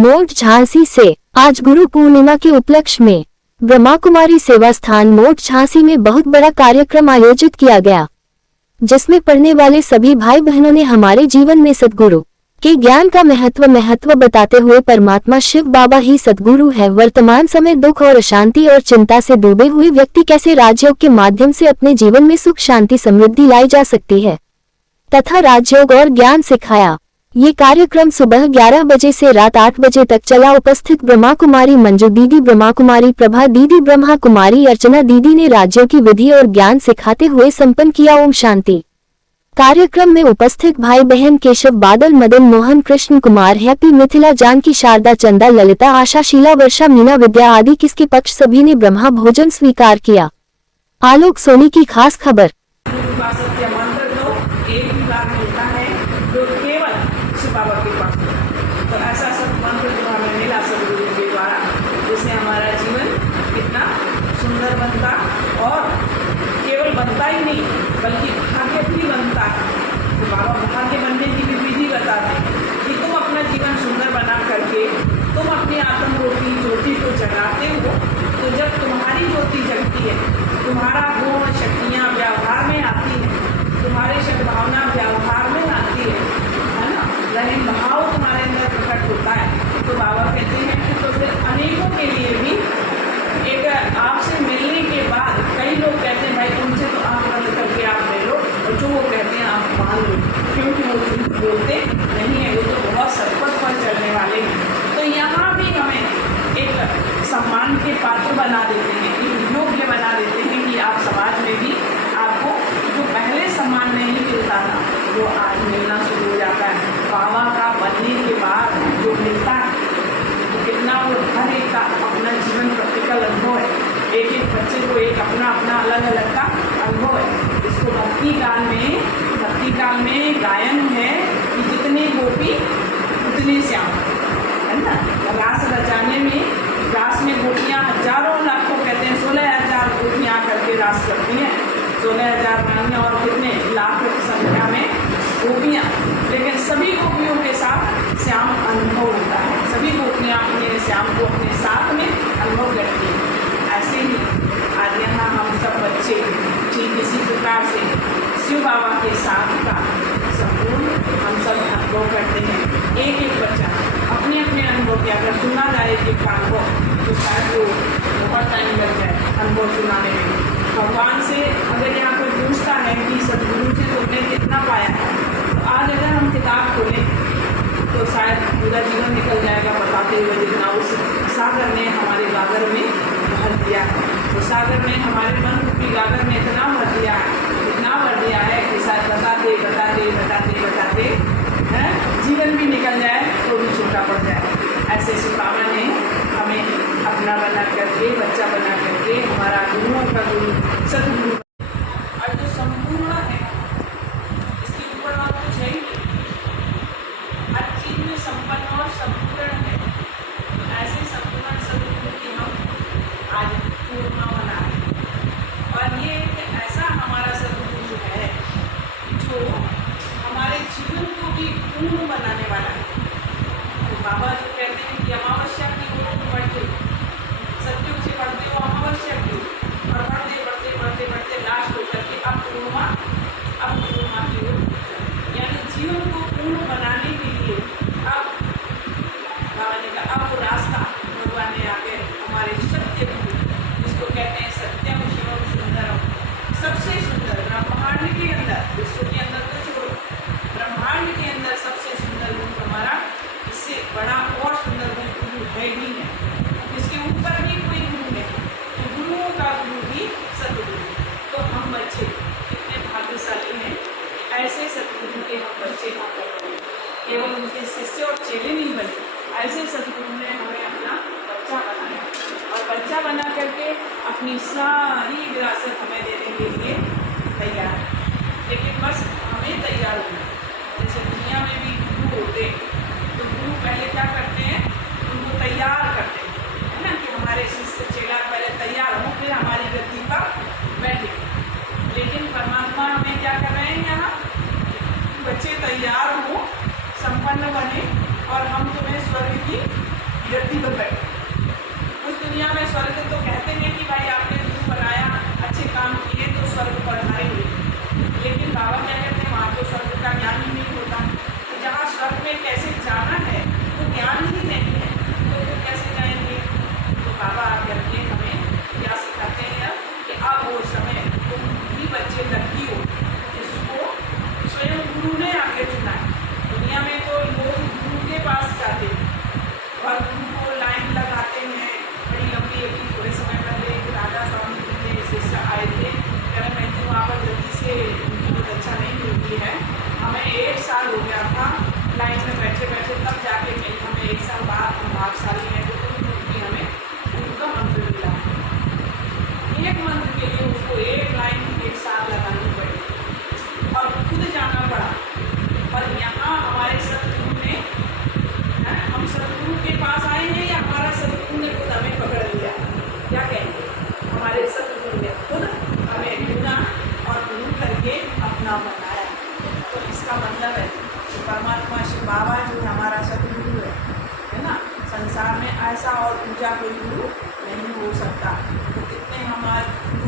मोट झांसी से आज गुरु पूर्णिमा के उपलक्ष्य में ब्रह्मा कुमारी सेवा स्थान मोट झांसी में बहुत बड़ा कार्यक्रम आयोजित किया गया, जिसमें पढ़ने वाले सभी भाई बहनों ने हमारे जीवन में सद्गुरु के ज्ञान का महत्व बताते हुए परमात्मा शिव बाबा ही सद्गुरु है। वर्तमान समय दुख और अशांति और चिंता से डूबे हुए व्यक्ति कैसे राजयोग के माध्यम से अपने जीवन में सुख शांति समृद्धि लाई जा सकती है तथा राजयोग और ज्ञान सिखाया। ये कार्यक्रम सुबह 11 बजे से रात 8 बजे तक चला। उपस्थित ब्रह्मा कुमारी मंजू दीदी, ब्रह्मा कुमारी प्रभा दीदी, ब्रह्मा कुमारी अर्चना दीदी ने राज्यों की विधि और ज्ञान सिखाते हुए संपन्न किया। ओम शांति। कार्यक्रम में उपस्थित भाई बहन केशव, बादल, मदन मोहन, कृष्ण कुमार, हैप्पी, मिथिला, जानकी, शारदा, चंदा, ललिता, आशा, शीला, वर्षा, मीना, विद्या आदि किसके पक्ष सभी ने ब्रह्मा भोजन स्वीकार किया। आलोक सोनी की खास खबर। तो ऐसा सब मंत्र जो हमें मिला सदगुरु के द्वारा, जिससे हमारा जीवन कितना सुंदर बनता और केवल बनता ही नहीं बल्कि भाग्य भी बनता है। तो बाबा भाग्य बनने की भी विधि बताते हैं कि तुम अपना जीवन सुंदर बना करके तुम अपनी आत्म रूपी ज्योति को जगाते हो, तो जब तुम्हारी ज्योति जगती है, तुम्हारा गुण शक्तियाँ व्यवहार में आती है, तुम्हारी सद्भावना व्यवहार में आती है ना, रहीम भाव तुम्हारे अंदर प्रकट होता है। तो बाबा कहते हैं कि तो फिर अनेकों के लिए भी एक आपसे मिलने के बाद कई लोग कहते हैं भाई उनसे तो आप बंद करके आप ले लो, और जो वो कहते हैं आप मान लो, क्योंकि वो झूठ बोलते नहीं है, वो तो बहुत सतपथ पर चलने वाले हैं। तो यहाँ भी हमें एक सम्मान के पात्र बना देते हैं, योग्य बना देते हैं कि आप समाज में भी आपको जो पहले सम्मान नहीं मिलता था वो आज मिलना शुरू हो जाता है। बाबा का बनने के बाद जो मिलता है तो कितना वो हर एक का अपना जीवन प्रैक्टिकल अनुभव है। एक एक बच्चे को एक अपना अपना अलग अलग का अनुभव है। इसको भक्ति काल में गायन है कि जितने गोपी उतने श्याम, है ना। रास रचाने में रास में गोपियाँ हजारों लाखों कहते हैं 16,000 गोपियाँ करके रास करती हैं, 16,000 रानियाँ और कितने लाख की संख्या में गोपियाँ, लेकिन सभी गोपियों के साथ श्याम अनुभव होता है। सभी गोपियाँ अपने श्याम को अपने साथ में अनुभव करती हैं। ऐसे ही आज यहाँ हम सब बच्चे ठीक इसी प्रकार से शिव बाबा के साथ का संपूर्ण हम सब अनुभव करते हैं। एक एक बच्चा अपने अपने अनुभव के अगर सुना जाए एक अनुभव तो शायद वो बहुत टाइम लग जाए अनुभव सुनाने में। भगवान से अगर यहाँ कोई पूछता है कि सदगुरु से तुमने कितना पाया है, तो आज अगर हम किताब खोलें तो शायद पूरा जीवन निकल जाएगा बताते हुए, जितना उस सागर ने हमारे गागर में भर दिया है। तो सागर ने हमारे मन रूपी गागर में इतना भर दिया है कि शायद बताते जीवन भी निकल जाए तो भी छोटा पड़ जाए। ऐसे सुकामा ने हमें अपना बना करके, बच्चा बना करके, हमारा गुरुओं का गुरु सदगुरु और जो संपूर्ण है, इसके ऊपर और कुछ है ही नहीं, हर चीज में संपन्न और संपूर्ण है। ऐसे संपूर्ण सदगुरु की हम आज पूर्णिमा मना रहे हैं। और ये एक ऐसा हमारा सदगुरु है जो हमारे जीवन को भी पूर्ण बनाने वाला है। तो बाबा जो कहते हैं कि अमावस्या की ओर बढ़ते, सत्युग से बढ़ते हो अमावस्या की ओर, और बढ़ते लास्ट होकर के अब पूर्णिमा की ओर, यानी जीवन को पूर्ण बनाने के लिए अब बाबा ने कहा अब रास्ता भगवान ने आगे हमारे सत्य जिसको कहते हैं सत्यम शिवम सुंदरम, सबसे सुंदर ब्रह्मांड के अंदर, विश्व के अंदर तो छोड़ो, ब्रह्मांड के अंदर सबसे सुंदर गुरु हमारा, इससे बड़ा और सुंदर गुरु है ही नहीं, इसके ऊपर भी कोई गुरु नहीं। तो गुरुओं का गुरु भी सतगुरु। तो हम बच्चे कितने भाग्यशाली हैं, ऐसे सतगुरु के हम बच्चे हम बने, केवल उनके शिष्य और चेले नहीं बने, ऐसे सतगुरु ने हमें अपना बच्चा बनाया और बच्चा बना करके अपनी सारी विरासत हमें देने के लिए तैयार है। लेकिन बस हमें तैयार होना। जैसे दुनिया में भी गुरु होते तो गुरु पहले क्या करते हैं, उनको तैयार करते हैं, है ना, कि हमारे शिष्य चेला पहले तैयार हो फिर हमारी गद्दी पर बैठे। लेकिन परमात्मा हमें क्या कर रहे हैं, यहाँ बच्चे तैयार हो, संपन्न बने और हम तुम्हें स्वर्ग की धरती पर बैठे। उस दुनिया में स्वर्ग तो कहते हैं कि भाई आपने गुरु बनाया, अच्छे काम किए तो स्वर्ग पधारेंगे, लेकिन बाबा क्या कहते हैं वहाँ तो स्वर्ग का ज्ञान ही नहीं होता। तो जहाँ स्वर्ग में कैसे जाना है वो ज्ञान ही नहीं है, तो फिर कैसे जाएंगे। तो बाबा करके हमें क्या सिखाते हैं कि अब वो समय तुम भी बच्चे लड़की हो जिसको स्वयं गुरु ने आगे चुना है। दुनिया में तो लोग गुरु के पास जाते हैं और गुरु को लाइन लगाते हैं बड़ी लंबी। अभी थोड़े समय पहले एक राधा स्वामी के शिष्य आए थे, कह रहे मैं वहाँ पर जल्दी से उनकी बहुत अच्छा नहीं मिलती है, हमें 1 साल हो गया था लाइन में बैठे बैठे, तब जाके मिली, हमें 1 साल बाद हम भागशाली हैं तो उनकी हमें उनका मंत्र मिला। एक मंत्र के लिए उसको 1 लाइन 1 साल लगानी पड़ी और खुद जाना पड़ा। पर यहाँ हमारे सतगुरु ने, हम सतगुरु के पास आए हैं या हमारा सतगुरु ने खुद हमें पकड़ लिया, क्या कहेंगे। हमारे सतगुरु ने खुद हमें ढूंढा और ढूंढ करके अपना बनाया। तो इसका मतलब है कि परमात्मा शिव बाबा जो हमारा सतगुरु है ना, संसार में ऐसा और पूजा कोई गुरु नहीं हो सकता। तो कितने हमारे